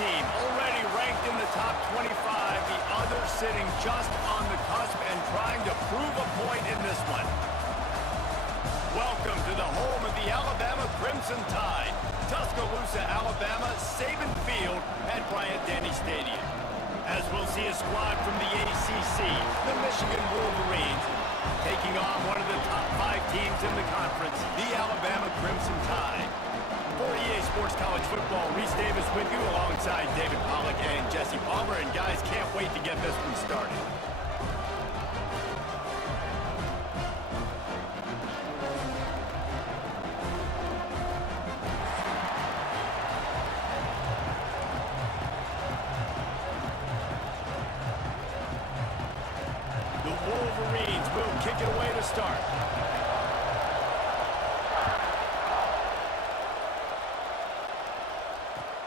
team, already ranked in the top 25. The other sitting just on the cusp and trying to prove a point in this one. Welcome to the home of the Alabama Crimson Tide. Tuscaloosa, Alabama, Saban Field at Bryant-Denny Stadium. As we'll see a squad from the ACC, the Michigan Wolverines, taking on one of the top 5 teams in the conference, the Alabama Crimson Tide. For EA Sports College Football, Reese Davis with you alongside David Pollack and Jesse Palmer. And guys, can't wait to get this one started. The Wolverines will kick it away to start.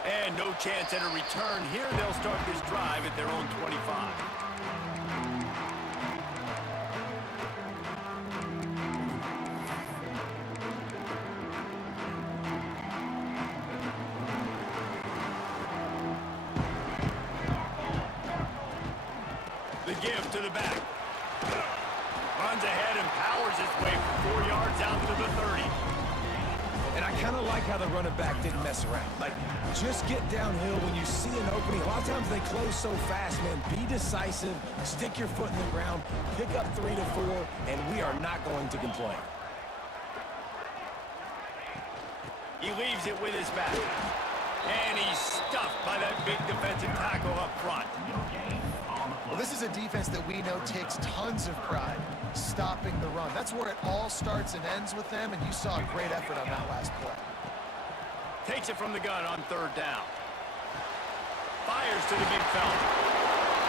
And no chance at a return here. They'll start this drive at their own 25. The give to the back. Runs ahead and powers his way for 4 yards out to the 30. And I kind of like how the running back didn't mess around. Like, just get downhill when you see an opening. A lot of times they close so fast, man. Be decisive, stick your foot in the ground, pick up 3 to 4, and we are not going to complain. He leaves it with his back. And he's stuffed by that big defensive tackle up front. Well, this is a defense that we know takes tons of pride stopping the run. That's where it all starts and ends with them, and you saw a great effort on that last play. Takes it from the gun on 3rd down. Fires to the big fella.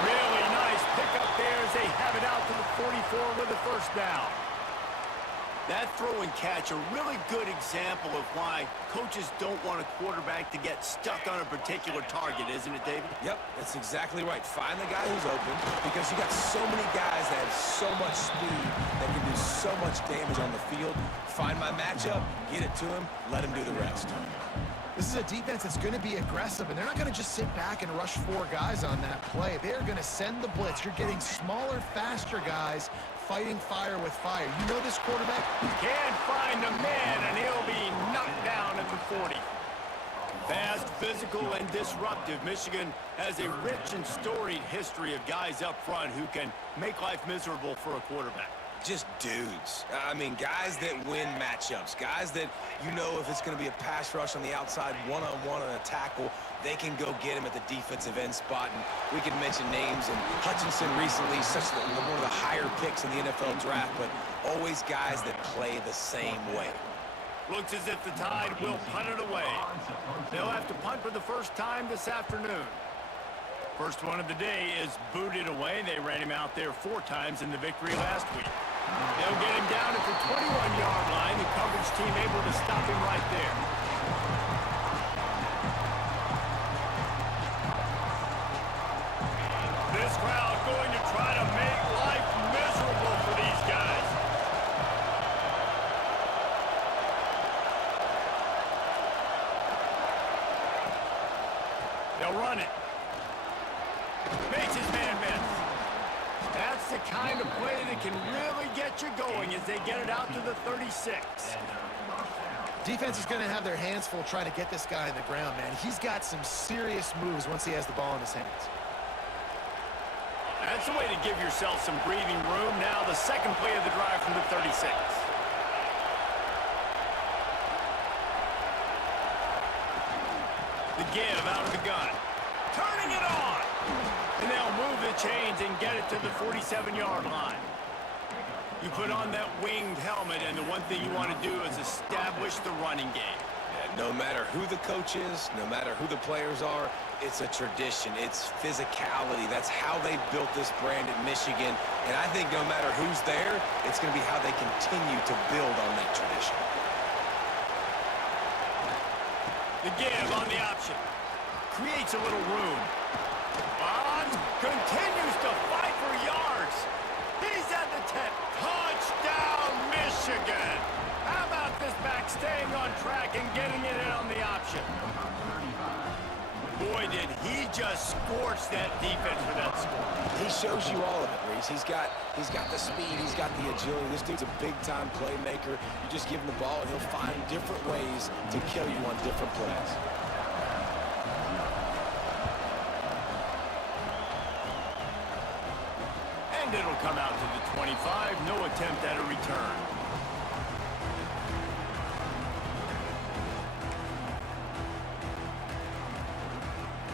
Really nice pickup there as they have it out to the 44 with the 1st down. That throw and catch, a really good example of why coaches don't want a quarterback to get stuck on a particular target, isn't it, David? Yep, that's exactly right. Find the guy who's open, because you got so many guys that have so much speed that can do so much damage on the field. Find my matchup, get it to him, let him do the rest. This is a defense that's going to be aggressive, and they're not going to just sit back and rush 4 guys on that play. They're going to send the blitz. You're getting smaller, faster guys fighting fire with fire. You know this quarterback? Can't find a man, and he'll be knocked down at the 40. Fast, physical, and disruptive. Michigan has a rich and storied history of guys up front who can make life miserable for a quarterback. Just dudes. I mean, guys that win matchups. Guys that, you know, if it's going to be a pass rush on the outside, one-on-one on a tackle, they can go get him at the defensive end spot. And we can mention names, and Hutchinson recently, one of the higher picks in the NFL draft, but always guys that play the same way. Looks as if the Tide will punt it away. They'll have to punt for the first time this afternoon. First one of the day is booted away. They ran him out there 4 times in the victory last week. They'll get him down at the 21-yard line. The coverage team able to stop him right there. This crowd going to try to make life miserable for these guys. They'll run it. Makes his man miss. That's the kind of play that can really get you going as they get it out to the 36. Defense is going to have their hands full trying to get this guy on the ground, man. He's got some serious moves once he has the ball in his hands. That's the way to give yourself some breathing room. Now the second play of the drive from the 36. The give out of the gun. Turning it on. And they'll move the chains and get it to the 47-yard line. You put on that winged helmet, and the one thing you want to do is establish the running game. No matter who the coach is, no matter who the players are, it's a tradition. It's physicality. That's how they built this brand at Michigan. And I think no matter who's there, it's going to be how they continue to build on that tradition. The give on the option. Creates a little room. On. Continues to fight for yards. He's at the 10. Touchdown, Michigan. How about this back staying on track and getting it in on the option? Boy, did he just scorch that defense for that score. He shows you all of it, Reese. He's got the speed, he's got the agility. This dude's a big-time playmaker. You just give him the ball, and he'll find different ways to kill you on different plays. And it'll come out to the 25. No attempt at a return.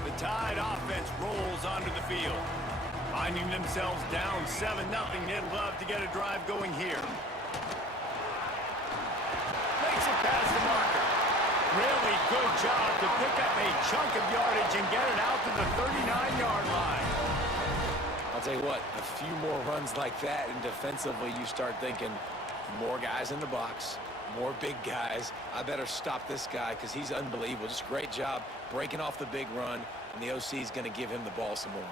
The Tide offense rolls onto the field. Finding themselves down 7-0, they'd love to get a drive going here. Makes it past the marker. Really good job to pick up a chunk of yardage and get it out to the 39-yard line. I'll tell you what, a few more runs like that, and defensively you start thinking, more guys in the box, more big guys. I better stop this guy because he's unbelievable. Just great job breaking off the big run, and the OC is going to give him the ball some more.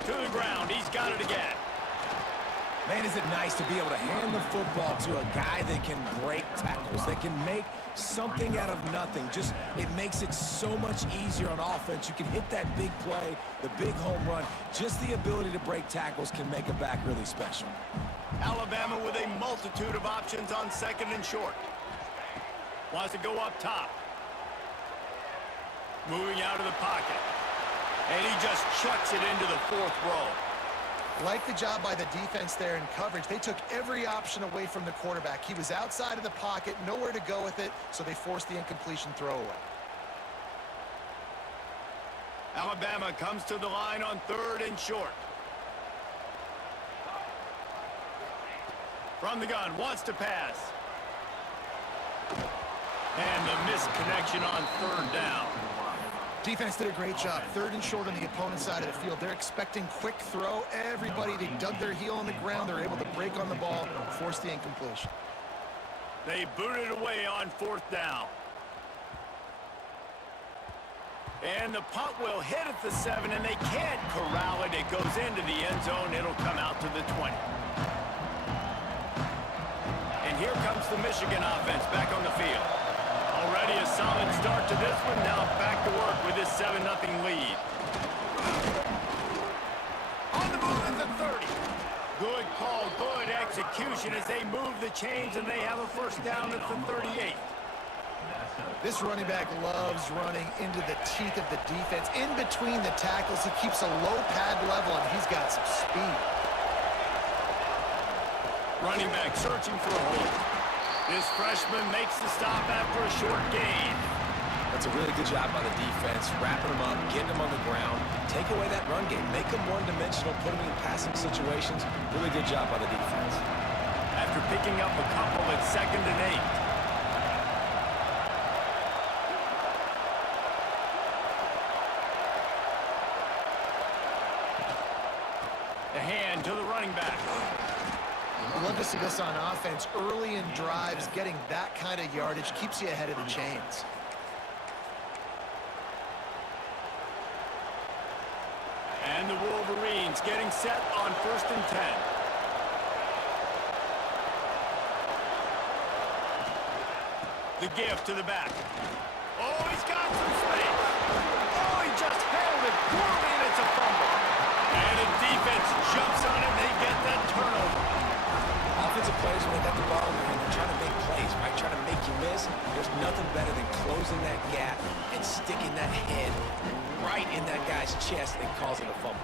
To the ground, he's got it again. Man, is it nice to be able to hand the football to a guy that can break tackles, that can make something out of nothing. Just, it makes it so much easier on offense. You can hit that big play, the big home run. Just the ability to break tackles can make a back really special. Alabama with a multitude of options on 2nd and short. Wants to go up top. Moving out of the pocket. And he just chucks it into the 4th row. Like the job by the defense there in coverage. They took every option away from the quarterback. He was outside of the pocket, nowhere to go with it, so they forced the incompletion throwaway. Alabama comes to the line on 3rd and short. From the gun, wants to pass. And the missed connection on 3rd down. Defense did a great job. 3rd and short on the opponent's side of the field. They're expecting quick throw. Everybody, they dug their heel on the ground. They're able to break on the ball, force the incompletion. They booted away on 4th down. And the punt will hit at the 7, and they can't corral it. It goes into the end zone. It'll come out to the 20. And here comes the Michigan offense back on the field. Already a solid start to this one. Now back to work with this 7-0 lead. On the move at the 30. Good call, good execution as they move the chains, and they have a 1st down at the 38. This running back loves running into the teeth of the defense. In between the tackles, he keeps a low pad level, and he's got some speed. Running back searching for a hole. This freshman makes the stop after a short gain. That's a really good job by the defense, wrapping them up, getting them on the ground, take away that run game, make them one-dimensional, put them in passing situations. Really good job by the defense. After picking up a couple at 2nd and 8. The hand to the running back. I love to see this on offense. Early in drives, getting that kind of yardage keeps you ahead of the chains. And the Wolverines getting set on 1st and 10. The give to the back. Oh, he's got some space. Oh, he just held it poorly, and it's a fumble. And the defense jumps on it, and they get that turnover. Offensive players, when they got the ball in their hand, they're trying to make plays, right? Trying to make you miss. There's nothing better than closing that gap and sticking that head right in that guy's chest and causing a fumble.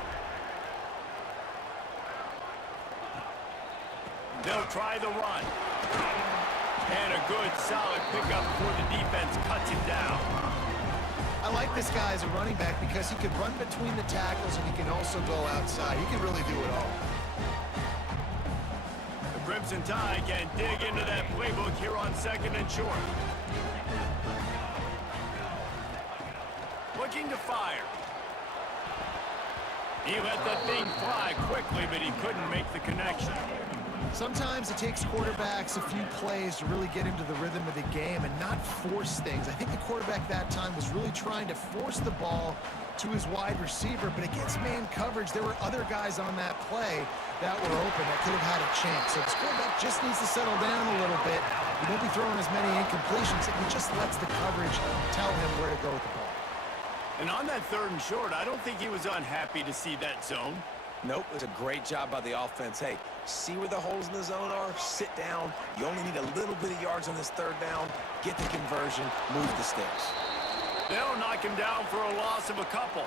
They'll try the run. And a good, solid pickup before the defense cuts him down. I like this guy as a running back because he can run between the tackles and he can also go outside. He can really do it all. The Crimson Tide can dig into that playbook here on 2nd and short. Looking to fire. He let that thing fly quickly, but he couldn't make the connection. Sometimes it takes quarterbacks a few plays to really get into the rhythm of the game and not force things. I think the quarterback that time was really trying to force the ball to his wide receiver, but against man coverage, there were other guys on that play that were open that could have had a chance. So this quarterback just needs to settle down a little bit. He won't be throwing as many incompletions. He just lets the coverage tell him where to go with the ball. And on that 3rd and short, I don't think he was unhappy to see that zone. Nope, it was a great job by the offense. Hey, see where the holes in the zone are? Sit down. You only need a little bit of yards on this 3rd down. Get the conversion. Move the sticks. They'll knock him down for a loss of a couple.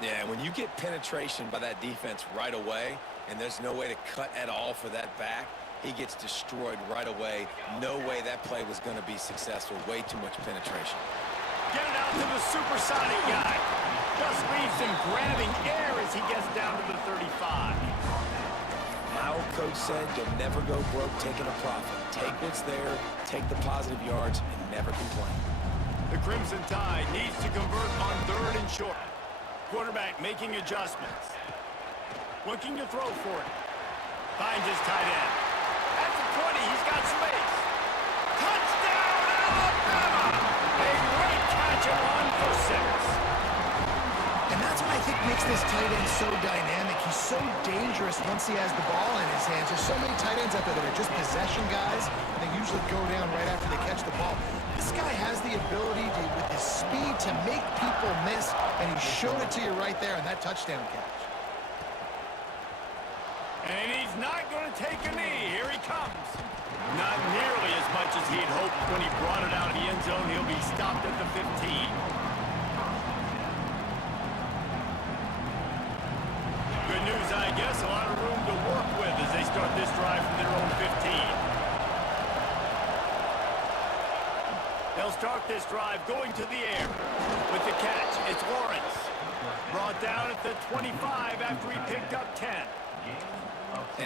Yeah, when you get penetration by that defense right away, and there's no way to cut at all for that back, he gets destroyed right away. No way that play was going to be successful. Way too much penetration. Get it out to the supersonic guy. Just leaves him grabbing air as he gets down to the 35. My old coach said you'll never go broke taking a profit. Take what's there, take the positive yards, and never complain. The Crimson Tide needs to convert on 3rd and short. Quarterback making adjustments. Looking to throw for it. Finds his tight end. At the 20, he's got space. Touchdown, Alabama! A great catch and run for 6. And that's what I think makes this tight end so dynamic. He's so dangerous once he has the ball in his hands. There's so many tight ends out there that are just possession guys. They usually go down right after they catch the ball. This guy has the ability to, with his speed, to make people miss, and he showed it to you right there in that touchdown catch. And he's not going to take a knee. Here he comes. Not nearly as much as he had hoped when he brought it out of the end zone. He'll be stopped at the 15. Good news, I guess. A lot of room to work with as they start this drive from their own 15. They'll start this drive going to the air. With the catch, it's Lawrence. Brought down at the 25 after he picked up 10.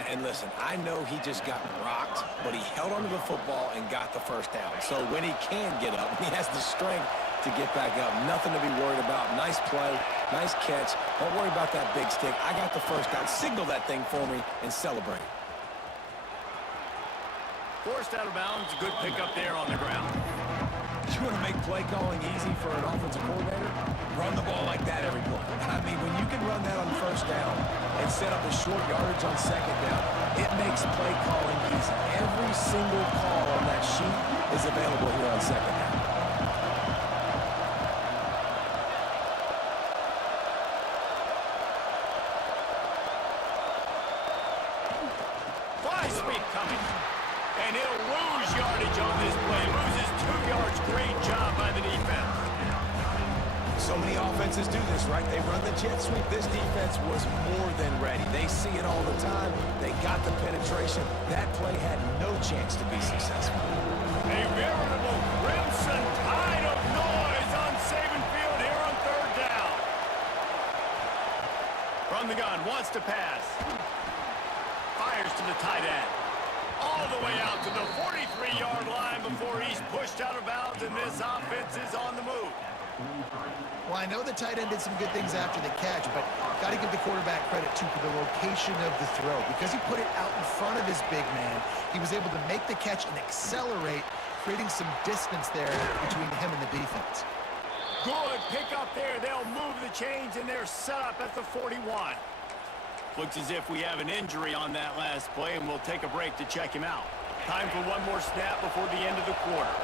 And listen, I know he just got rocked, but he held onto the football and got the 1st down. So when he can get up, he has the strength to get back up. Nothing to be worried about. Nice play, nice catch. Don't worry about that big stick. I got the 1st down. Signal that thing for me and celebrate. Forced out of bounds. Good pickup there on the ground. You want to make play calling easy for an offensive coordinator? Run the ball like that every play. I mean, when you can run that on 1st down and set up a short yardage on 2nd down, it makes play calling easy. Every single call on that sheet is available here on 2nd down. Fly sweep coming. And he'll lose yardage on this play. Loses 2 yards. Great job by the defense. So many offenses do this, right? They run the jet sweep. This defense was more than ready. They see it all the time. They got the penetration. That play had no chance to be successful. A veritable Crimson Tide of noise on Saban Field here on 3rd down. From the gun, wants to pass. Fires to the tight end. All the way out to the 43-yard line before he's pushed out of bounds, and this offense is on the move. Well, I know the tight end did some good things after the catch, but got to give the quarterback credit, too, for the location of the throw. Because he put it out in front of his big man, he was able to make the catch and accelerate, creating some distance there between him and the defense. Good pick up there. They'll move the chains, and they're set up at the 41. Looks as if we have an injury on that last play, and we'll take a break to check him out. Time for one more snap before the end of the quarter.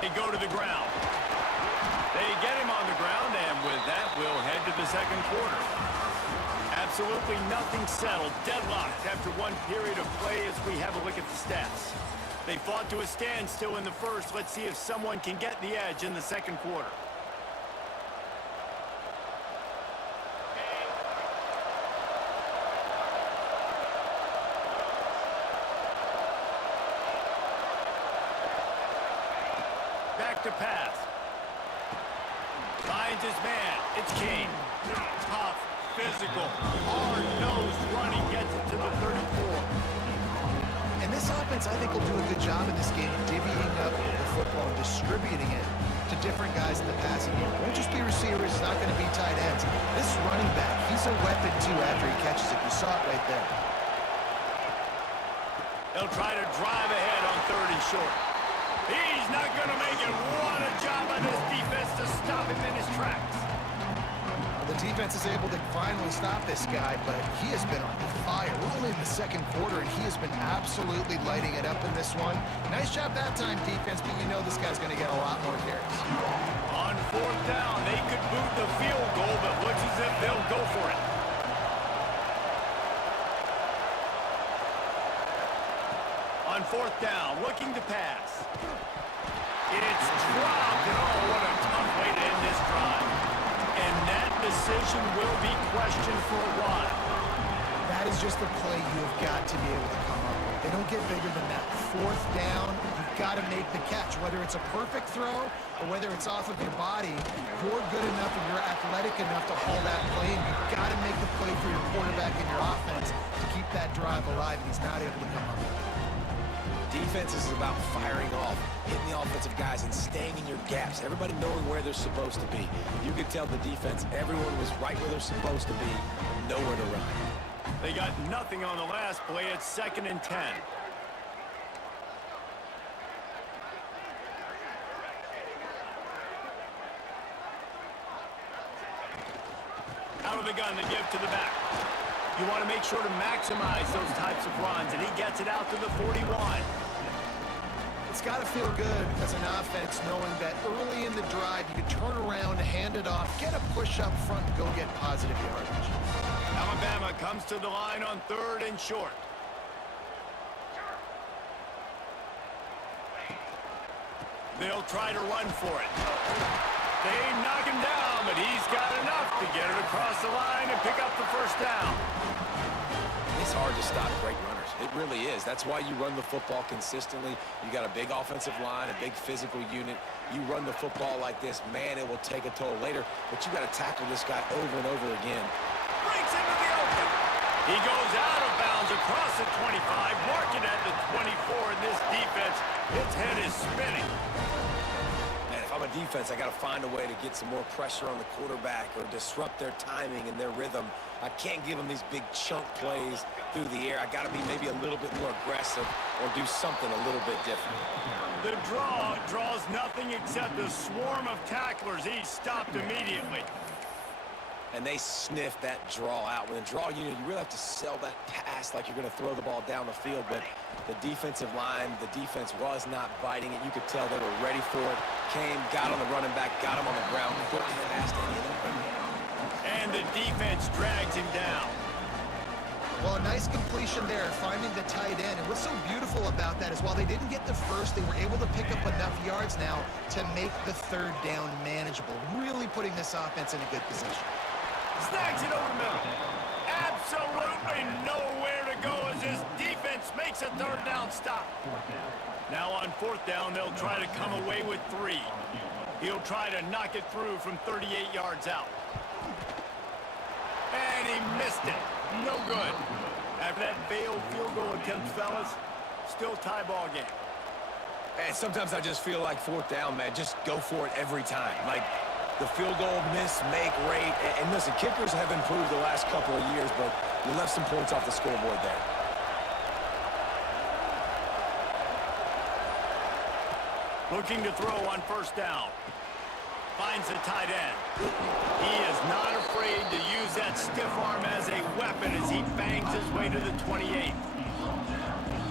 They go to the ground. They get him on the ground, and with that, we'll head to the 2nd quarter. Absolutely nothing settled. Deadlocked after one period of play as we have a look at the stats. They fought to a standstill in the 1st. Let's see if someone can get the edge in the 2nd quarter. Back to pass. Finds his man. It's King. Tough, physical, hard-nosed running gets it to the 34. And this offense, I think, will do a good job in this game, divvying up the football and distributing it to different guys in the passing game. It won't just be receivers. It's not going to be tight ends. This running back, he's a weapon, too, after he catches it. You saw it right there. They'll try to drive ahead on 3rd and short. He's not going to make it. What a job by this defense to stop him in his tracks. The defense is able to finally stop this guy, but he has been on fire. We're only in the 2nd quarter, and he has been absolutely lighting it up in this one. Nice job that time, defense, but you know this guy's going to get a lot more carries. On 4th down, they could boot the field goal, but looks as if they'll go for it. On 4th down, looking to pass. It's dropped, and oh, what a tough way to end this drive. And that decision will be questioned for a while. That is just a play you have got to be able to come up with. They don't get bigger than that. 4th down, you've got to make the catch. Whether it's a perfect throw or whether it's off of your body, you're good enough and you're athletic enough to haul that play, and you've got to make the play for your quarterback and your offense to keep that drive alive, and he's not able to come up with it. Defense is about firing off, hitting the offensive guys, and staying in your gaps. Everybody knowing where they're supposed to be. You could tell the defense, everyone was right where they're supposed to be, nowhere to run. They got nothing on the last play. It's 2nd and 10. Out of the gun to give to the back. You want to make sure to maximize those types of runs, and he gets it out to the 41. It's got to feel good as an offense knowing that early in the drive you can turn around, hand it off, get a push up front, and go get positive yardage. Alabama comes to the line on 3rd and short. They'll try to run for it. They knock him down, but he's got enough to get it across the line and pick up the 1st down. It's hard to stop great runners. It really is. That's why you run the football consistently. You got a big offensive line, a big physical unit. You run the football like this, man, it will take a toll later, but you got to tackle this guy over and over again. Breaks into the open. He goes out of bounds across the 25, marking at the 24, and this defense, its head is spinning. Man, if I'm a defense, I got to find a way to get some more pressure on the quarterback or disrupt their timing and their rhythm. I can't give them these big chunk plays through the air. I got to be maybe a little bit more aggressive or do something a little bit different. The draw draws nothing except a swarm of tacklers. He's stopped immediately. And they sniff that draw out. When a draw unit, you really have to sell that pass like you're going to throw the ball down the field. But the defensive line, the defense was not biting it. You could tell they were ready for it. Came, got on the running back, got him on the ground, quick, fast, and the defense drags him down. Well, a nice completion there, finding the tight end. And what's so beautiful about that is while they didn't get the first, they were able to pick up enough yards now to make the 3rd down manageable, really putting this offense in a good position. Snags it over the middle. Absolutely nowhere to go as his defense makes a 3rd down stop. Now on 4th down, they'll try to come away with 3. He'll try to knock it through from 38 yards out. And he missed it. No good. After that failed field goal attempt, fellas, still tie ball game. And sometimes I just feel like 4th down, man, just go for it every time. Like the field goal miss, make, rate. And listen, kickers have improved the last couple of years, but you left some points off the scoreboard there. Looking to throw on 1st down. Finds the tight end. He is not afraid to use that stiff arm as a weapon as he bangs his way to the 28.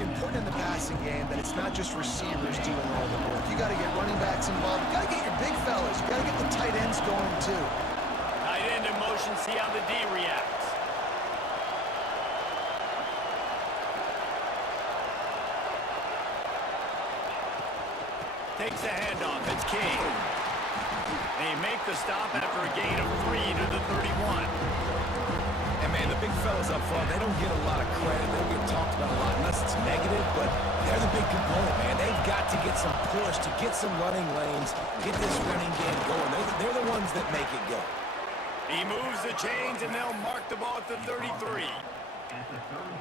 Important in the passing game that it's not just receivers doing all the work. You got to get running backs involved. You got to get your big fellas. You got to get the tight ends going too. Tight end in motion. See how the D reacts. Takes the handoff. It's King. They make the stop after a gain of 3 to the 31. And man, the big fellas up front, they don't get a lot of credit. They don't get talked about a lot unless it's negative, but they're the big component, man. They've got to get some push, to get some running lanes, get this running game going. They're the ones that make it go. He moves the chains, and they'll mark the ball at the 33.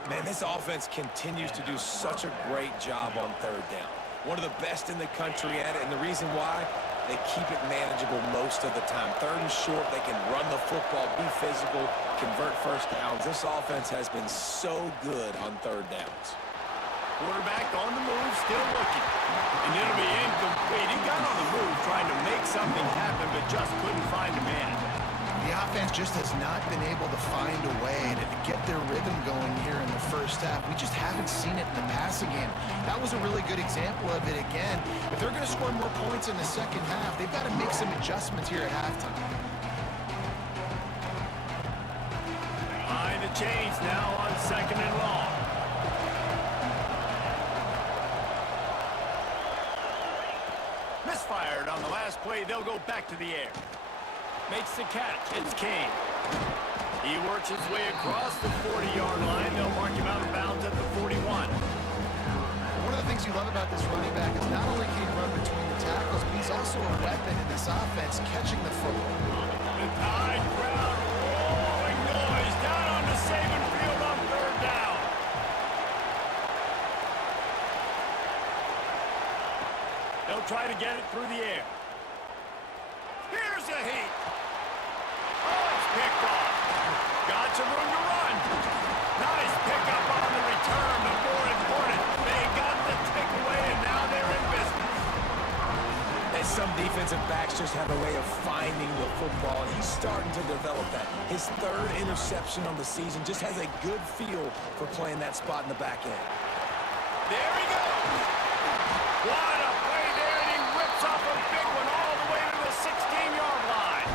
Man, this offense continues to do such a great job on 3rd down. One of the best in the country at it, and the reason why, they keep it manageable most of the time. Third and short, they can run the football, be physical, convert first downs. This offense has been so good on third downs. Quarterback on the move, still looking. And it'll be incomplete. He got on the move trying to make something happen, but just couldn't find a man. The offense just has not been able to find a way to get their rhythm going here in the first half. We just haven't seen it in the passing game. That was a really good example of it again. If they're going to score more points in the second half, they've got to make some adjustments here at halftime. Behind the chains now on 2nd and long. Misfired on the last play. They'll go back to the air. Makes the catch. It's Kane. He works his way across the 40-yard line. They'll mark him out of bounds at the 41. One of the things you love about this running back is not only can he run between the tackles, but he's also a weapon in this offense, catching the football. The Tide crowd rolling noise down on the Saban field on 3rd down. They'll try to get it through the air. Here's a heat. Oh, it's picked off. Got some room to run. Nice pickup on the return, but more important, they got the takeaway, and now they're in business. And some defensive backs just have a way of finding the football, and he's starting to develop that. His 3rd interception on the season, just has a good feel for playing that spot in the back end. There he goes. What a play there, and he rips off a big one all the way to the 16-yard line.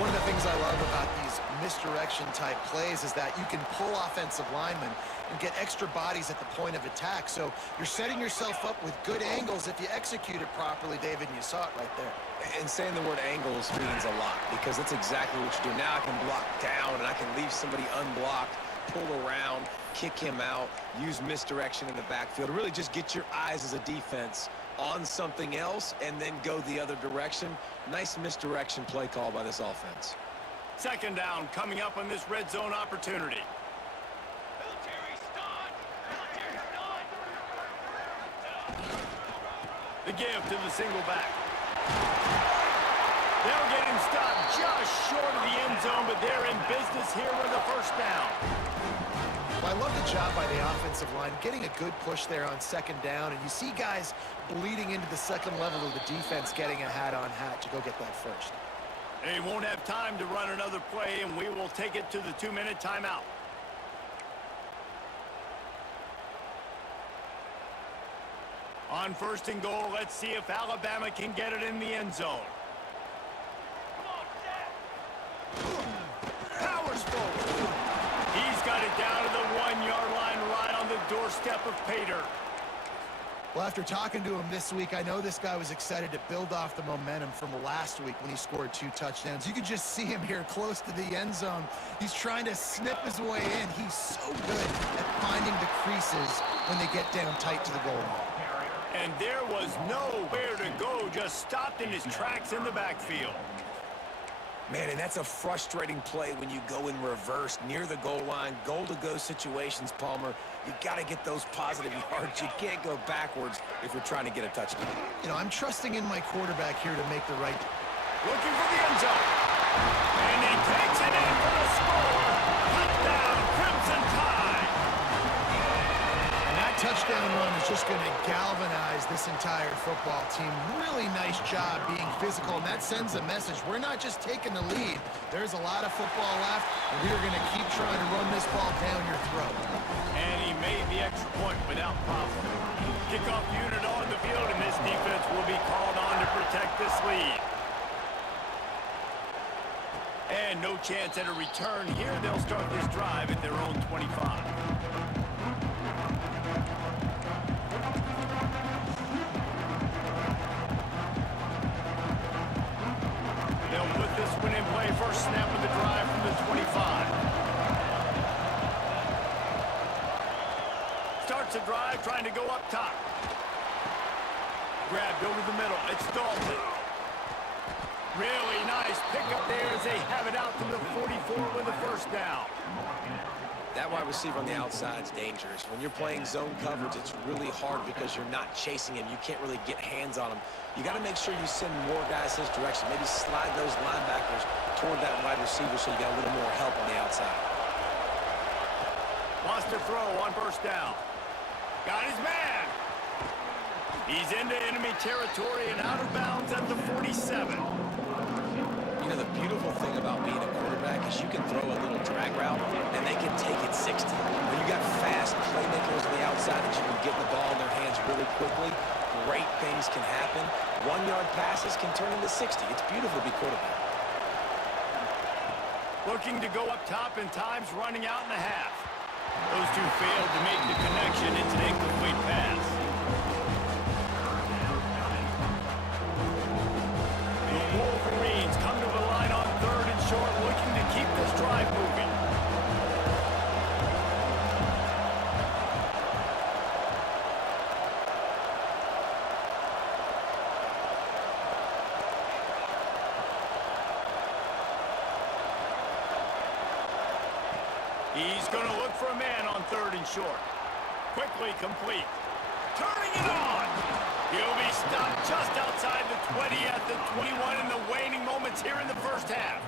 One of the things I love about these misdirection-type plays is that you can pull offensive linemen and get extra bodies at the point of attack. So you're setting yourself up with good angles if you execute it properly, David, and you saw it right there. And saying the word angles means a lot, because that's exactly what you do. Now I can block down, and I can leave somebody unblocked, pull around, kick him out, use misdirection in the backfield. Really just get your eyes as a defense on something else and then go the other direction. Nice misdirection play call by this offense. 2nd down coming up on this red zone opportunity. The give to the single back. They'll get him stopped just short of the end zone, but they're in business here with a 1st down. Well, I love the job by the offensive line, getting a good push there on 2nd down, and you see guys bleeding into the 2nd level of the defense getting a hat-on-hat to go get that 1st. They won't have time to run another play, and we will take it to the 2-minute timeout. On 1st and goal, let's see if Alabama can get it in the end zone. Powers forward. He's got it down to the 1-yard line right on the doorstep of Pater. Well, after talking to him this week, I know this guy was excited to build off the momentum from last week when he scored 2 touchdowns. You could just see him here close to the end zone. He's trying to snip his way in. He's so good at finding the creases when they get down tight to the goal line. And there was nowhere to go, just stopped in his tracks in the backfield. Man, and that's a frustrating play when you go in reverse near the goal line, goal-to-go situations, Palmer. You got to get those positive yards. You can't go backwards if you're trying to get a touchdown. You know, I'm trusting in my quarterback here to make the right. Looking for the end zone. And he takes it in for the score. Touchdown, Crimson Tide. And that touchdown run is just going to galvanize this entire football team. Really nice job being physical, and that sends a message. We're not just taking the lead. There's a lot of football left, and we are going to keep trying to run this ball down your throat. And he made the extra point without problem. Kickoff unit on the field, and this defense will be called on to protect this lead. And no chance at a return here. They'll start this drive at their own 25. They'll put this one in play. First snap of the drive from the 25. Starts the drive, trying to go up top. Grabbed over the middle. It's Dalton. Really nice pickup there as they have it out to the 44 with a 1st down. That wide receiver on the outside is dangerous. When you're playing zone coverage, it's really hard because you're not chasing him. You can't really get hands on him. You got to make sure you send more guys his direction. Maybe slide those linebackers toward that wide receiver so you got a little more help on the outside. Wants to throw on first down. Got his man. He's into enemy territory and out of bounds at the 47. You know, the beautiful thing about being a quarterback is you can throw a little drag route, and they can take it 60. When you got fast playmakers on the outside that you can get the ball in their hands really quickly, great things can happen. 1-yard passes can turn into 60. It's beautiful to be quarterback. Looking to go up top, and time's running out in the half. Those two failed to make the connection. It's an incomplete pass. The Wolverines come to the line on 3rd and short, looking to keep this drive moving. He's going to look for a man on 3rd and short. Quickly complete. Turning it on. He'll be stopped just outside the 20 at the 21 in the waning moments here in the first half.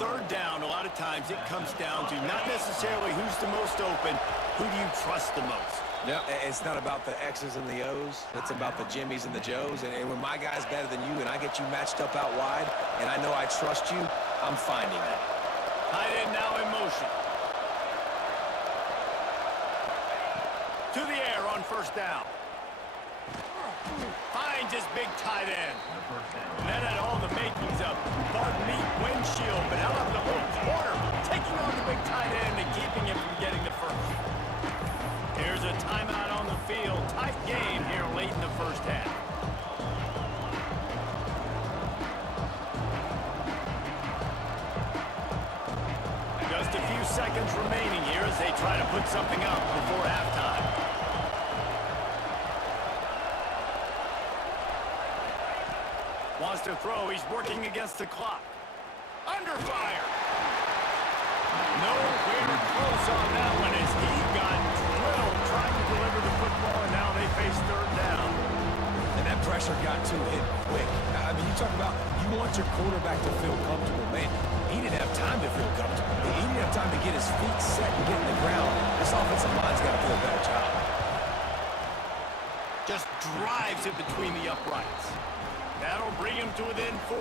3rd down, a lot of times it comes down to not necessarily who's the most open, who do you trust the most? Yeah, it's not about the X's and the O's. It's about the Jimmies and the Joes. And when my guy's better than you and I get you matched up out wide and I know I trust you, I'm finding that. Tight end now in motion. To the air on first down. Finds his big tight end. And that had all the makings of Bud Meat windshield, but how about the whole corner taking on the big tight end and keeping him from getting the first. Here's a timeout on the field. Tight game here late in the first half. Just a few seconds remaining here as they try to put something up before halftime. Wants to throw. He's working against the clock. Under fire. Nowhere close on that one as he got drilled trying to deliver the football, and now they face 3rd down. And that pressure got to him quick. I mean, you talk about you want your quarterback to feel comfortable, man. He didn't have time to feel comfortable. He didn't have time to get his feet set and get in the ground. This offensive line's got to do a better job. Just drives it between the uprights. That'll bring him to within 4.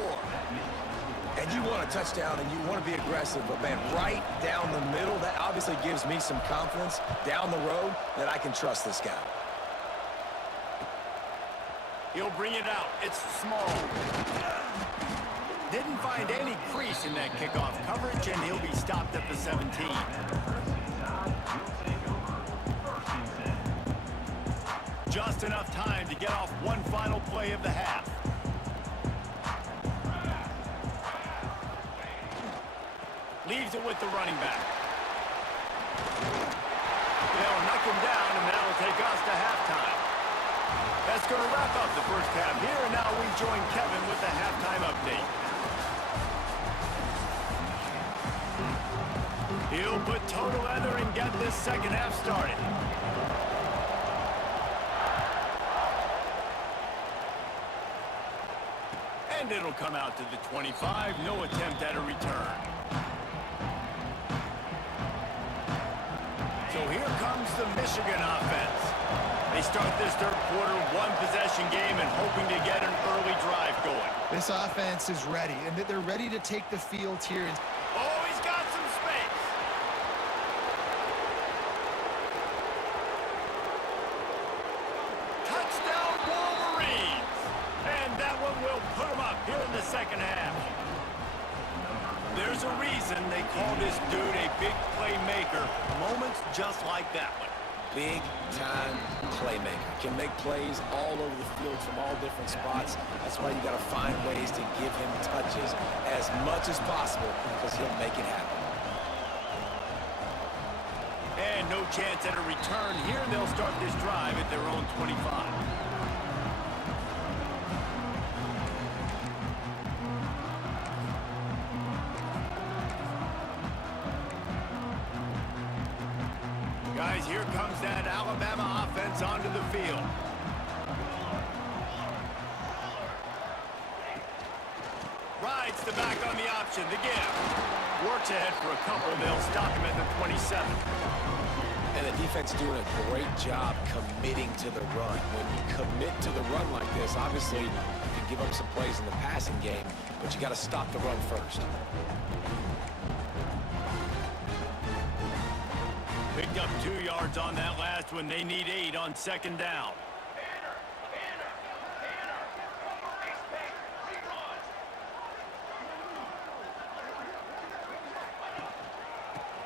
And you want a touchdown and you want to be aggressive, but man, right down the middle, that obviously gives me some confidence down the road that I can trust this guy. He'll bring it out. It's small. Didn't find any crease in that kickoff coverage, and he'll be stopped at the 17. Just enough time to get off one final play of the half. Leaves it with the running back. They'll knock him down, and that'll take us to halftime. That's going to wrap up the first half here, and now we join Kevin with the halftime update. He'll put total leather and get this second half started. And it'll come out to the 25. No attempt at a return. So here comes the Michigan offense. They start this 3rd quarter one-possession game and hoping to get an early drive going. This offense is ready, and they're ready to take the field here. Oh, he's got some space. Touchdown, Wolverines. And that one will put them up here in the second half. There's a reason they call this dude a big playmaker. Moments just like that one. Big-time playmaker. Can make plays all over the field from all different spots. That's why you got to find ways to give him touches as much as possible because he'll make it happen. And no chance at a return here. They'll start this drive at their own 25. Guys, here comes that Alabama offense onto the field. Rides the back on the option, the give. Works ahead for a couple, they'll stop him at the 27. And the defense doing a great job committing to the run. When you commit to the run like this, obviously you can give up some plays in the passing game, but you got to stop the run first. Picked up 2 yards on that last one. They need 8 on second down.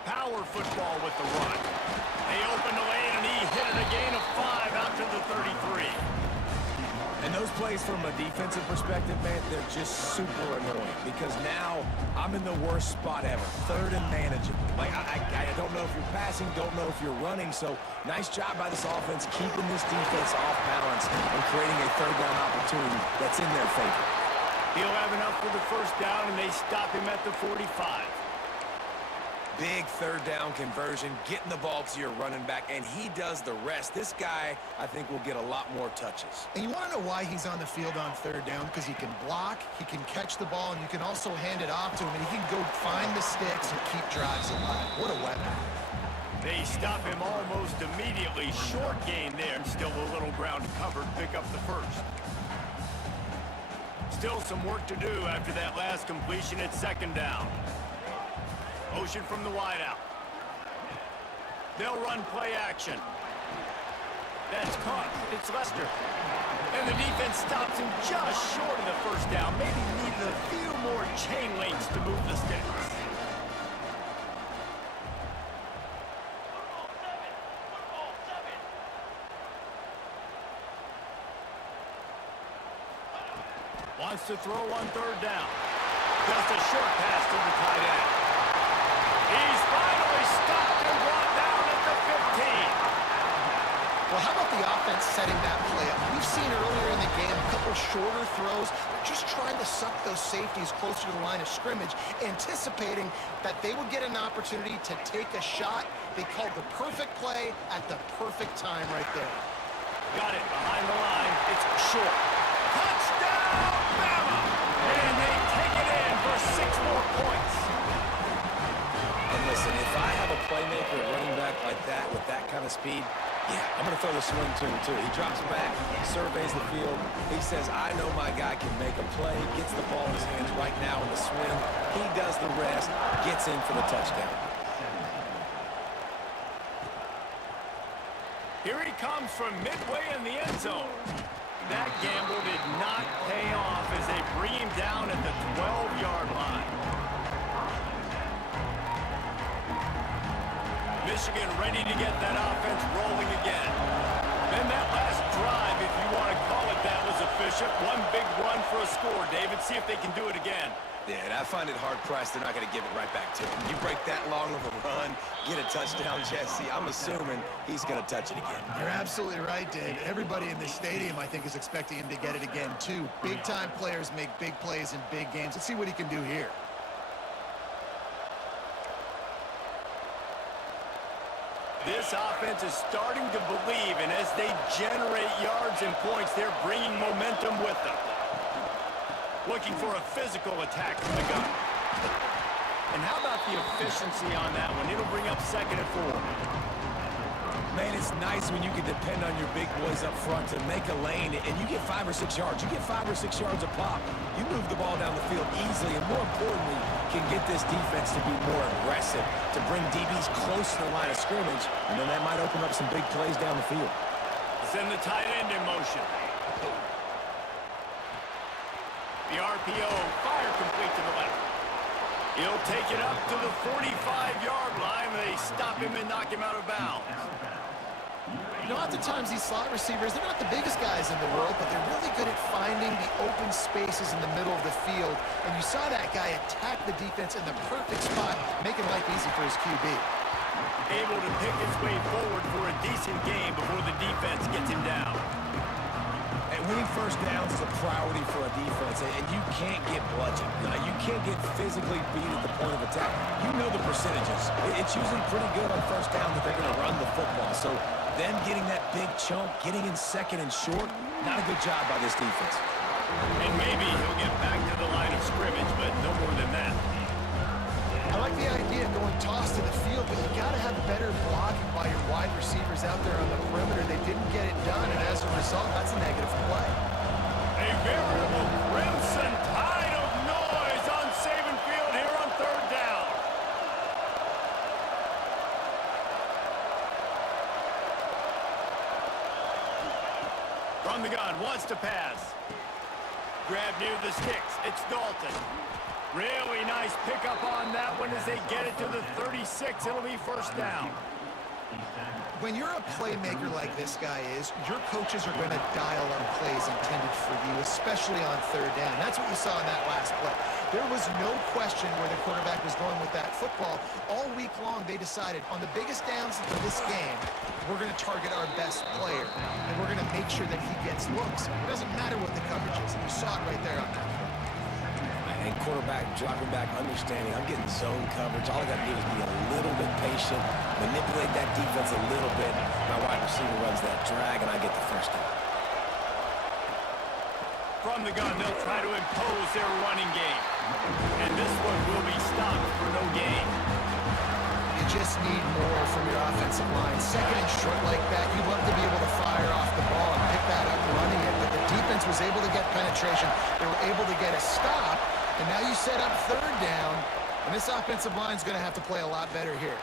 Power football with the run. They open the lane, and he hit it a gain of 5 out to the 33. And those plays from a defensive perspective, man, they're just super annoying because now I'm in the worst spot ever. Third and manageable. Like, I don't know if you're passing, don't know if you're running. So nice job by this offense keeping this defense off balance and creating a third down opportunity that's in their favor. He'll have enough for the first down, and they stop him at the 45. Big third down conversion, getting the ball to your running back, and he does the rest. This guy, I think, will get a lot more touches. And you want to know why he's on the field on third down? Because he can block, he can catch the ball, and you can also hand it off to him, and he can go find the sticks and keep drives alive. What a weapon. They stop him almost immediately. Short gain there, and still a little ground covered. Pick up the first. Still some work to do after that last completion at second down. Motion from the wideout. They'll run play action. That's caught. It's Lester. And the defense stops him just short of the first down. Maybe needed a few more chain links to move the sticks. Wants to throw on third down. Just a short pass to the tight end. He's finally stopped and brought down at the 15. Well, how about the offense setting that play up? We've seen earlier in the game a couple shorter throws. They're just trying to suck those safeties closer to the line of scrimmage, anticipating that they would get an opportunity to take a shot. They called the perfect play at the perfect time right there. Got it behind the line. It's short. Touchdown, Bama! And they take it in for 6 more points. And listen, if I have a playmaker running back like that with that kind of speed, yeah, I'm going to throw the swing to him, too. He drops back, surveys the field. He says, I know my guy can make a play, gets the ball in his hands right now in the swing. He does the rest, gets in for the touchdown. Here he comes from midway in the end zone. That gamble did not pay off as they bring him down at the 12-yard line. Michigan ready to get that offense rolling again. Then that last drive, if you want to call it that, was efficient. One big run for a score, David. See if they can do it again. Yeah, and I find it hard-pressed they're not going to give it right back to him. You break that long of a run, get a touchdown, Jesse, I'm assuming he's going to touch it again. You're absolutely right, Dave. Everybody in this stadium, I think, is expecting him to get it again, too. Big-time players make big plays in big games. Let's see what he can do here. This offense is starting to believe, and as they generate yards and points, they're bringing momentum with them. Looking for a physical attack from the gun. And how about the efficiency on that one? It'll bring up 2nd and 4. Man, it's nice when you can depend on your big boys up front to make a lane, and you get 5 or 6 yards. You get 5 or 6 yards a pop. You move the ball down the field easily, and more importantly, can get this defense to be more aggressive, to bring DBs close to the line of scrimmage, and then that might open up some big plays down the field. Send the tight end in motion. The RPO, fire complete to the left. He'll take it up to the 45-yard line. They stop him and knock him out of bounds. You know, oftentimes these slot receivers, they're not the biggest guys in the world, but they're really good at finding the open spaces in the middle of the field. And you saw that guy attack the defense in the perfect spot, making life easy for his QB. Able to pick his way forward for a decent game before the defense gets him down. Hey, winning first downs is a priority for a defense, and you can't get bludgeoned. You can't get physically beat at the point of attack. You know the percentages. It's usually pretty good on first down that they're going to run the football. So them getting that big chunk, getting in second and short, not a good job by this defense. And maybe he'll get back to the line of scrimmage, but no more than that. I like the idea of going toss to the field, but you got to have better blocking by your wide receivers out there on the perimeter. They didn't get it done, and as a result, that's a negative play. A veritable crimson tide of noise on Saban Field here on third down. From the gun, wants to pass. Grab near the sticks. It's Dalton. Really nice pickup on that one as they get it to the 36. It'll be first down. When you're a playmaker like this guy is, your coaches are going to dial up plays intended for you, especially on third down. That's what you saw in that last play. There was no question where the quarterback was going with that football. All week long, they decided on the biggest downs of this game, we're going to target our best player, and we're going to make sure that he gets looks. It doesn't matter what the coverage is, and you saw it right there on that play. And quarterback dropping back, understanding I'm getting zone coverage. All I got to do is be a little bit patient, manipulate that defense a little bit. My wide receiver runs that drag, and I get the first down. From the gun, they'll try to impose their running game. And this one will be stopped for no gain. You just need more from your offensive line. Second and short like that, you love to be able to fire off the ball and pick that up running it. But the defense was able to get penetration. They were able to get a stop. And now you set up third down. And this offensive line is going to have to play a lot better here.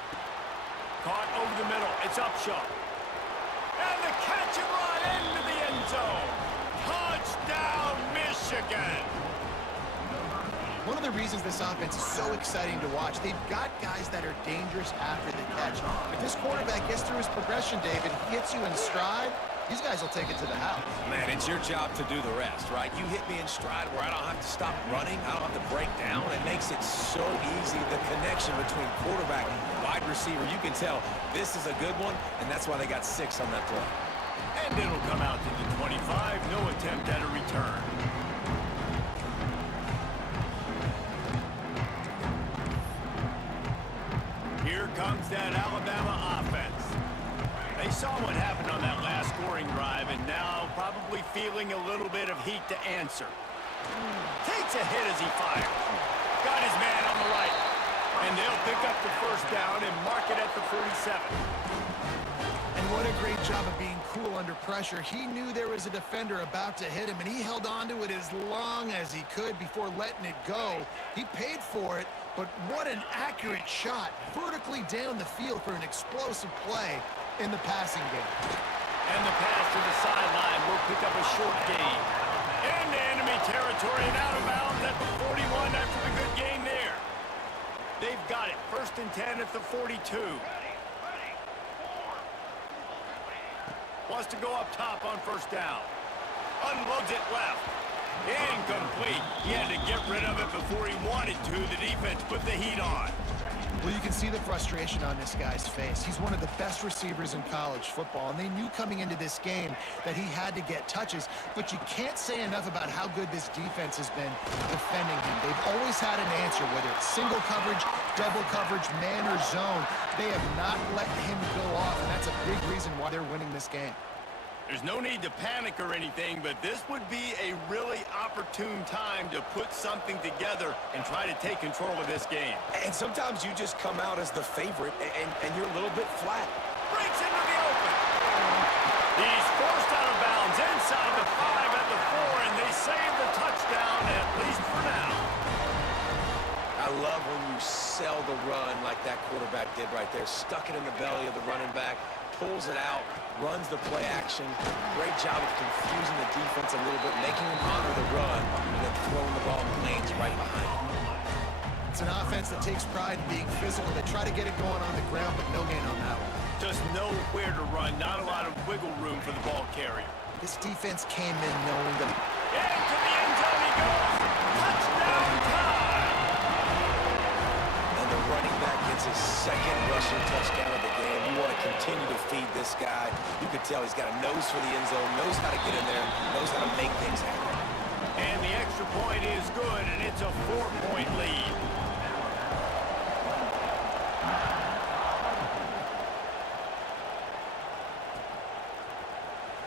Caught over the middle. It's Upshaw. And the catch and run into the end zone. Touchdown, Michigan. One of the reasons this offense is so exciting to watch, they've got guys that are dangerous after the catch. If this quarterback gets through his progression, David, he hits you in stride, these guys will take it to the house. Man, it's your job to do the rest, right? You hit me in stride where I don't have to stop running. I don't have to break down. It makes it so easy. The connection between quarterback and wide receiver, you can tell this is a good one, and that's why they got 6 on that play. And it'll come out to the 25. No attempt at a return. Here comes that Alabama offense. They saw what happened on that last scoring drive, and now probably feeling a little bit of heat to answer. Takes a hit as he fires. Got his man on the right. And they'll pick up the first down and mark it at the 47. And what a great job of being cool under pressure. He knew there was a defender about to hit him, and he held on to it as long as he could before letting it go. He paid for it, but what an accurate shot vertically down the field for an explosive play in the passing game. And the pass to the sideline will pick up a short gain. Into enemy territory and out of bounds at the 41 after the good gain there. They've got it. First and 10 at the 42. Wants to go up top on first down. Unloads it left. Incomplete. He had to get rid of it before he wanted to. The defense put the heat on. Well, you can see the frustration on this guy's face. He's one of the best receivers in college football, and they knew coming into this game that he had to get touches, but you can't say enough about how good this defense has been defending him. They've always had an answer, whether it's single coverage, double coverage, man or zone. They have not let him go off, and that's a big reason why they're winning this game. There's no need to panic or anything, but this would be a really opportune time to put something together and try to take control of this game. And sometimes you just come out as the favorite, and you're a little bit flat. Breaks into the open. He's forced out of bounds inside the 5 at the 4, and they save the touchdown, at least for now. I love when you sell the run like that quarterback did right there. Stuck it in the belly of the running back, pulls it out, runs the play action. Great job of confusing the defense a little bit, making them honor the run, and then throwing the ball in the lanes right behind him. It's an offense that takes pride in being physical. They try to get it going on the ground, but no gain on that one. Just know where to run, not a lot of wiggle room for the ball carrier. This defense came in knowing that. Into the end zone he goes. Touchdown time. And the running back gets his second rushing touchdown of the game. You want to continue to feed this guy. You could tell he's got a nose for the end zone, knows how to get in there, knows how to make things happen. And the extra point is good, and it's a 4-point lead.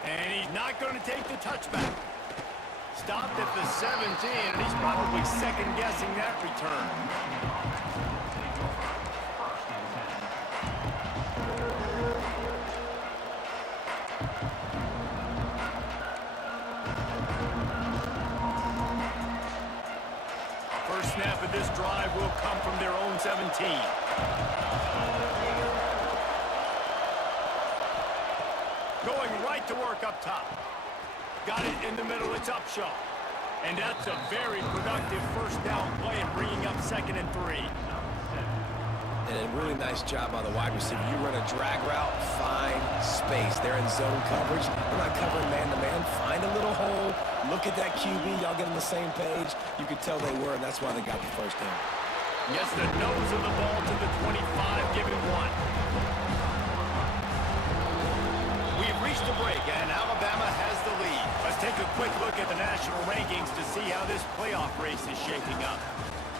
And he's not going to take the touchback. Stopped at the 17, and he's probably second-guessing that return. First snap of this drive will come from their own 17. Going right to work up top. Got it in the middle, it's Upshaw. And that's a very productive first down play and bringing up 2nd and 3. And a really nice job by the wide receiver. You run a drag route, find space. They're in zone coverage. They're not covering man-to-man. Find a little hole. Look at that QB. Y'all get on the same page. You could tell they were, and that's why they got the first down. Gets the nose of the ball to the 25, giving 1. We've reached a break, and Alabama has the lead. Let's take a quick look at the national rankings to see how this playoff race is shaping up.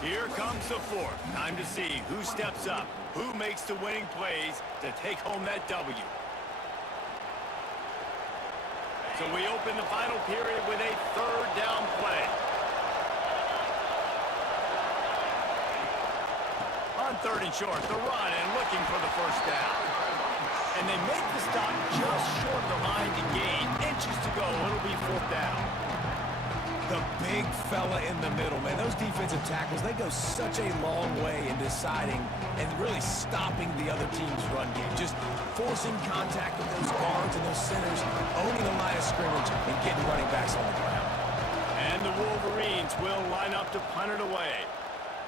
Here comes the 4th. Time to see who steps up, who makes the winning plays to take home that W. So we open the final period with a 3rd down play. On 3rd and short, the run and looking for the first down. And they make the stop just short of the line to gain. Inches to go, it'll be 4th down. The big fella in the middle, man. Those defensive tackles, they go such a long way in deciding and really stopping the other team's run game. Just forcing contact with those guards and those centers, owning the line of scrimmage, and getting running backs on the ground. And the Wolverines will line up to punt it away.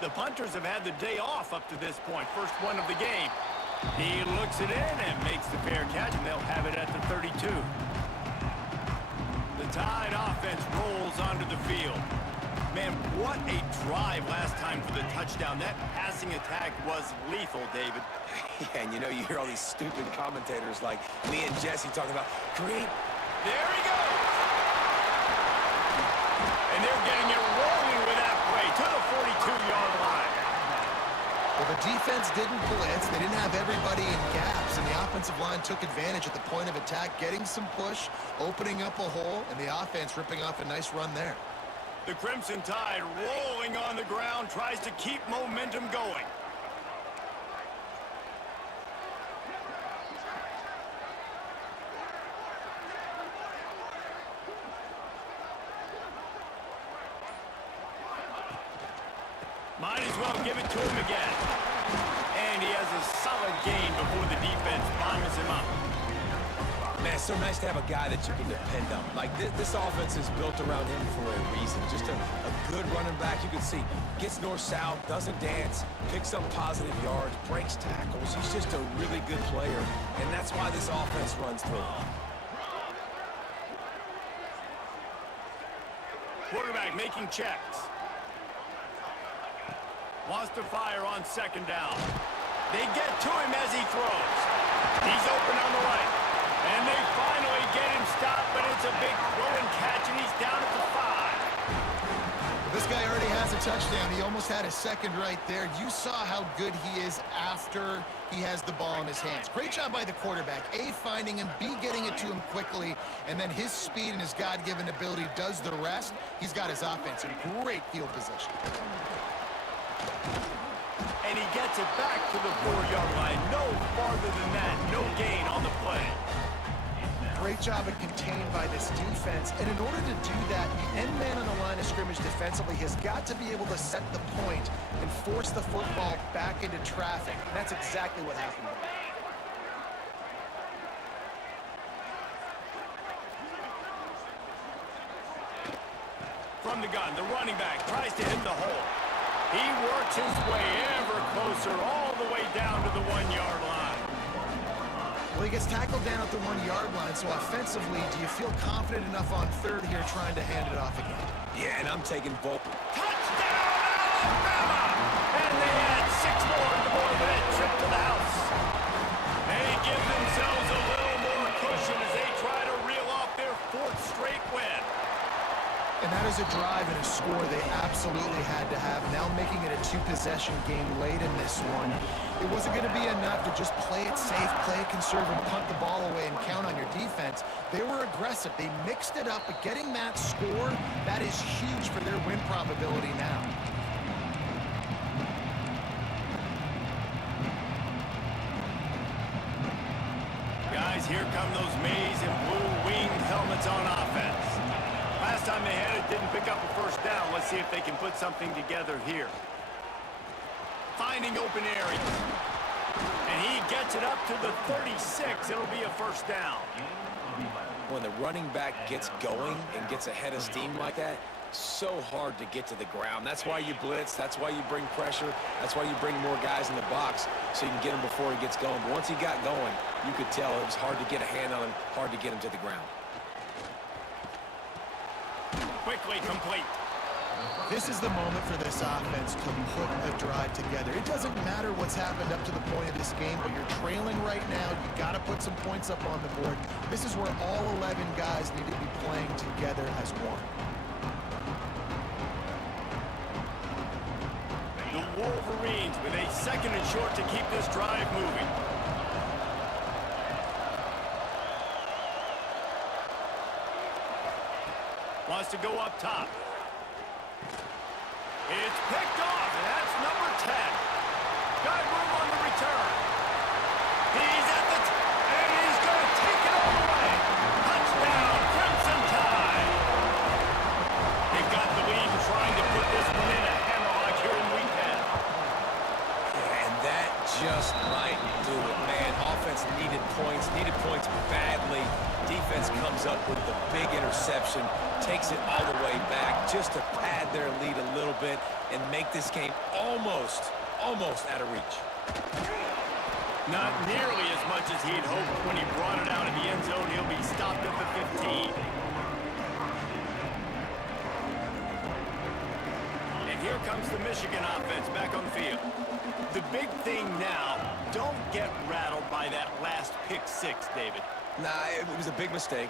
The punters have had the day off up to this point. First one of the game. He looks it in and makes the fair catch, and they'll have it at the 32. The Tide offense rolls onto the field. Man, what a drive last time for the touchdown. That passing attack was lethal, David. Yeah, and you know, you hear all these stupid commentators like me and Jesse talking about create. There he goes. And they're getting it rolling with that play to the 42-yard line. Well, the defense didn't blitz. They didn't have everybody in gaps, and the offensive line took advantage at the point of attack, getting some push, opening up a hole, and the offense ripping off a nice run there. The Crimson Tide rolling on the ground, tries to keep momentum going. Might as well give it to him again. And he has a solid gain before the defense bottoms him up. Man, it's so nice to have a guy that you can depend on. Like, this offense is built around him for a reason. Just a good running back. You can see, gets north-south, doesn't dance, picks up positive yards, breaks tackles. He's just a really good player, and that's why this offense runs through. Quarterback making checks. Wants to fire on 2nd down. They get to him as he throws. He's open on the right. And they finally get him stopped, but it's a big throw and catch, and he's down at the 5. This guy already has a touchdown. He almost had a second right there. You saw how good he is after he has the ball in his hands. Great job by the quarterback. A, finding him, B, getting it to him quickly, and then his speed and his God-given ability does the rest. He's got his offense in great field position. And he gets it back to the 4-yard line. No farther than that. No gain on the play. Great job at contained by this defense. And in order to do that, the end man on the line of scrimmage defensively has got to be able to set the point and force the football back into traffic. And that's exactly what happened. From the gun, the running back tries to hit the hole. He works his way ever closer all the way down to the 1-yard line. Well, he gets tackled down at the 1-yard line, so offensively, do you feel confident enough on 3rd here trying to hand it off again? Yeah, and I'm taking both. Touchdown, Alabama! And they add 6 more to the board with that trip to the house. And he gives them score they absolutely had to have, now making it a two-possession game late in this one. It wasn't going to be enough to just play it safe, play it conservative, punt the ball away, and count on your defense. They were aggressive. They mixed it up, but getting that score, that is huge for their win probability now. Guys, here come those maize and blue winged helmets on offense. Last time they had it, didn't pick up a first down. Let's see if they can put something together here. Finding open areas. And he gets it up to the 36. It'll be a first down. When the running back gets going and gets ahead of steam like that, so hard to get to the ground. That's why you blitz. That's why you bring pressure. That's why you bring more guys in the box so you can get him before he gets going. But once he got going, you could tell it was hard to get a hand on him, hard to get him to the ground. Quickly complete. This is the moment for this offense to put a drive together. It doesn't matter what's happened up to the point of this game, but you're trailing right now. You got to put some points up on the board. This is where all 11 guys need to be playing together as one. The Wolverines with a second and short to keep this drive moving. Wants to go up top. It's picked off, and that's number 10. Got room on the return. He's at the and he's going to take it all the way. Touchdown, Crimson Tide. They got the lead and trying to put this one in a hammerlock here in week 10. And that just might do it, man. Offense needed points badly. Defense comes up with the big interception, takes it all the way back just to pad their lead a little bit and make this game almost out of reach. Not nearly as much as he'd hoped when he brought it out of the end zone. He'll be stopped at the 15. And here comes the Michigan offense back on the field. The big thing now, don't get rattled by that last pick six, David. Nah, it was a big mistake.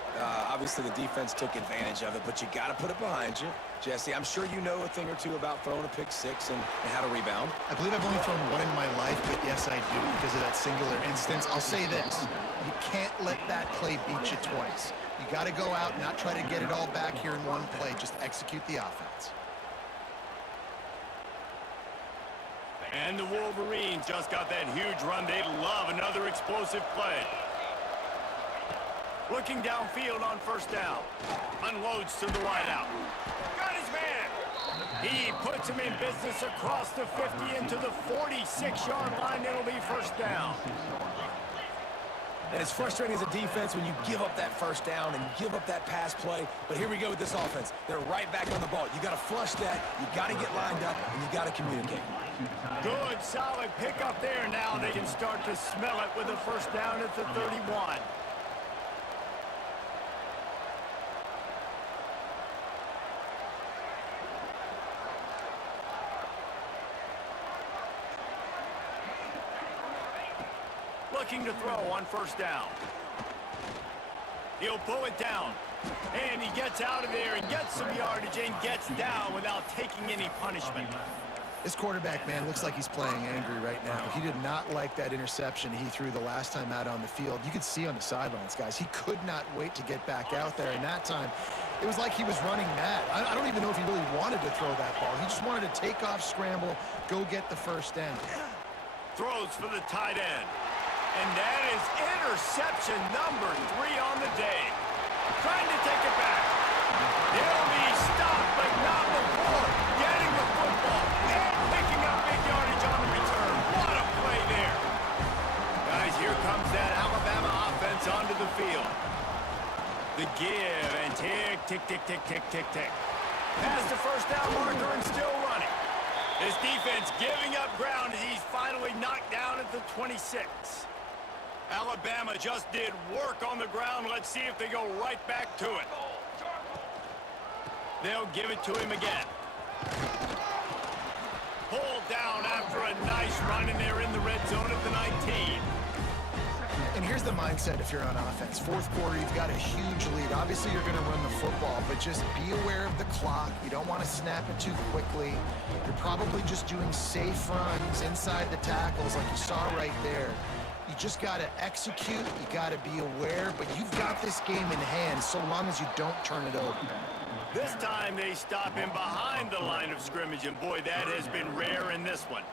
Obviously, the defense took advantage of it, but you got to put it behind you. Jesse, I'm sure you know a thing or two about throwing a pick six and how to rebound. I believe I've only thrown one in my life, but yes, I do because of that singular instance. I'll say this. You can't let that play beat you twice. You got to go out and not try to get it all back here in one play. Just execute the offense. And the Wolverines just got that huge run. They love another explosive play. Looking downfield on first down. Unloads to the wideout. Got his man. He puts him in business across the 50 into the 46-yard line. It'll be first down. And it's frustrating as a defense when you give up that first down and you give up that pass play. But here we go with this offense. They're right back on the ball. You got to flush that. You got to get lined up, and you got to communicate. Good, solid pickup there. Now they can start to smell it with a first down at the 31. Looking to throw on first down. He'll pull it down. And he gets out of there and gets some yardage and gets down without taking any punishment. This quarterback, man, looks like he's playing angry right now. He did not like that interception he threw the last time out on the field. You could see on the sidelines, guys, he could not wait to get back out there. And that time, it was like he was running mad. I don't even know if he really wanted to throw that ball. He just wanted to take off, scramble, go get the first down. Throws for the tight end. And that is interception number 3 on the day. Trying to take it back. He'll be stopped, but not before getting the football and picking up big yardage on the return. What a play there. Guys, here comes that Alabama offense onto the field. The give and tick, tick, tick, tick, tick, tick, tick. Past the first down marker and still running. This defense giving up ground as he's finally knocked down at the 26. Alabama just did work on the ground. Let's see if they go right back to it. They'll give it to him again. Pulled down after a nice run, and they're in the red zone at the 19. And here's the mindset if you're on offense. Fourth quarter, you've got a huge lead. Obviously, you're going to run the football, but just be aware of the clock. You don't want to snap it too quickly. You're probably just doing safe runs inside the tackles like you saw right there. You just got to execute. You got to be aware, but you've got this game in hand so long as you don't turn it over. This time they stop him behind the line of scrimmage, and boy, that has been rare in this one.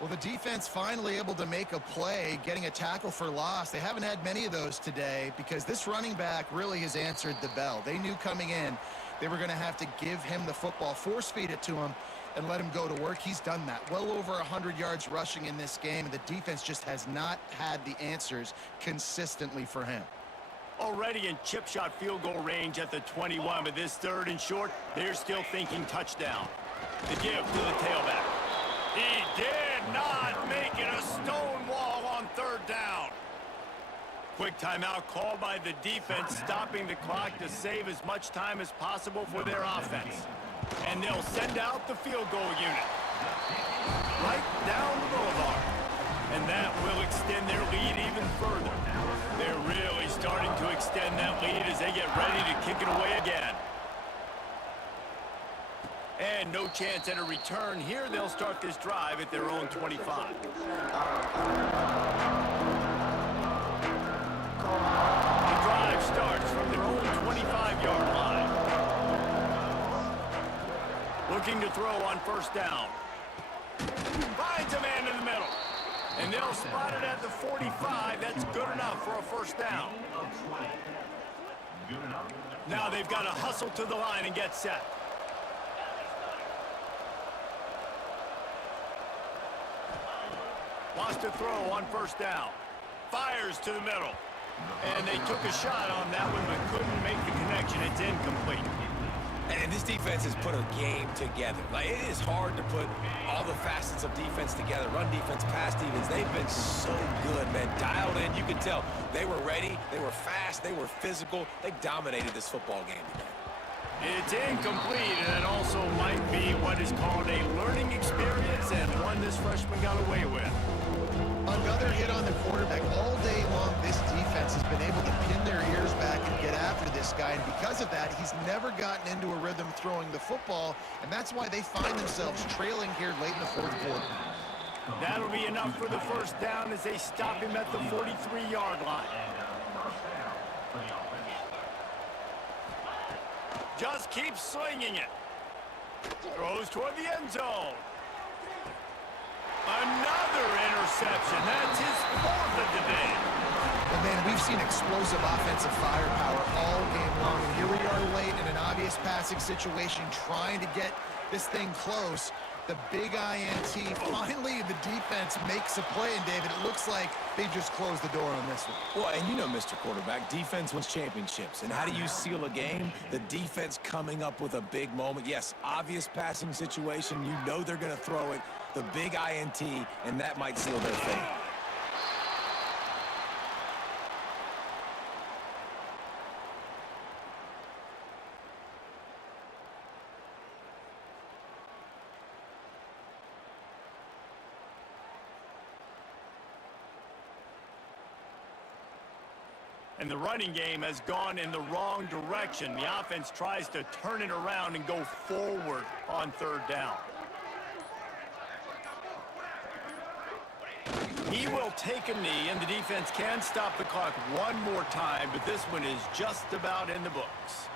Well, the defense finally able to make a play, getting a tackle for loss. They haven't had many of those today because this running back really has answered the bell. They knew coming in they were going to have to give him the football, force feed it to him, and let him go to work. He's done that. Well over 100 yards rushing in this game, and the defense just has not had the answers consistently for him. Already in chip shot field goal range at the 21, but this third and short, they're still thinking touchdown. The give to the tailback. He did not make it a stone wall on third down. Quick timeout called by the defense, stopping the clock to save as much time as possible for their offense. And they'll send out the field goal unit. Right down the boulevard. And that will extend their lead even further. They're really starting to extend that lead as they get ready to kick it away again. And no chance at a return here. They'll start this drive at their own 25. The drive starts from their own 25-yard line. Looking to throw on first down. Finds a man in the middle. And they'll spot it at the 45. That's good enough for a first down. Now they've got to hustle to the line and get set. Wants to throw on first down. Fires to the middle. And they took a shot on that one, but couldn't make the connection. It's incomplete. And this defense has put a game together. Like, it is hard to put all the facets of defense together. Run defense, pass defense. They've been so good, man. Dialed in. You can tell they were ready. They were fast. They were physical. They dominated this football game today. It's incomplete, and it also might be what is called a learning experience, and one this freshman got away with. Another hit on the quarterback. All day long, this defense has been able to pin their ears back and get after this guy, and because of that, he's never gotten into a rhythm throwing the football, and that's why they find themselves trailing here late in the fourth quarter. That'll be enough for the first down as they stop him at the 43-yard line. Just keeps slinging it. Throws toward the end zone. Another interception. That's his fourth of the day. And then we've seen explosive offensive firepower all game long. And here we are late in an obvious passing situation, trying to get this thing close. The big INT. Finally, the defense makes a play. And, David, it looks like they just closed the door on this one. Well, and you know, Mr. Quarterback, defense wins championships. And how do you seal a game? The defense coming up with a big moment. Yes, obvious passing situation. You know they're going to throw it. The big INT, and that might seal their fate. And the running game has gone in the wrong direction. The offense tries to turn it around and go forward on third down. He will take a knee, and the defense can stop the clock one more time, but this one is just about in the books.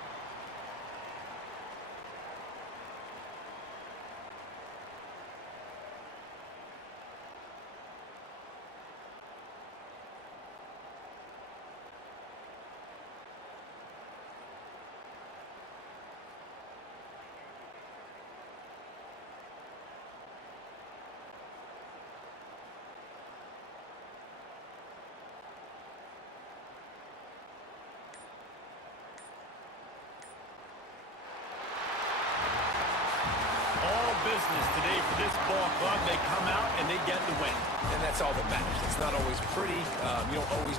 Business today for this ball club. They come out and they get the win. And that's all that matters. It's not always pretty. You don't always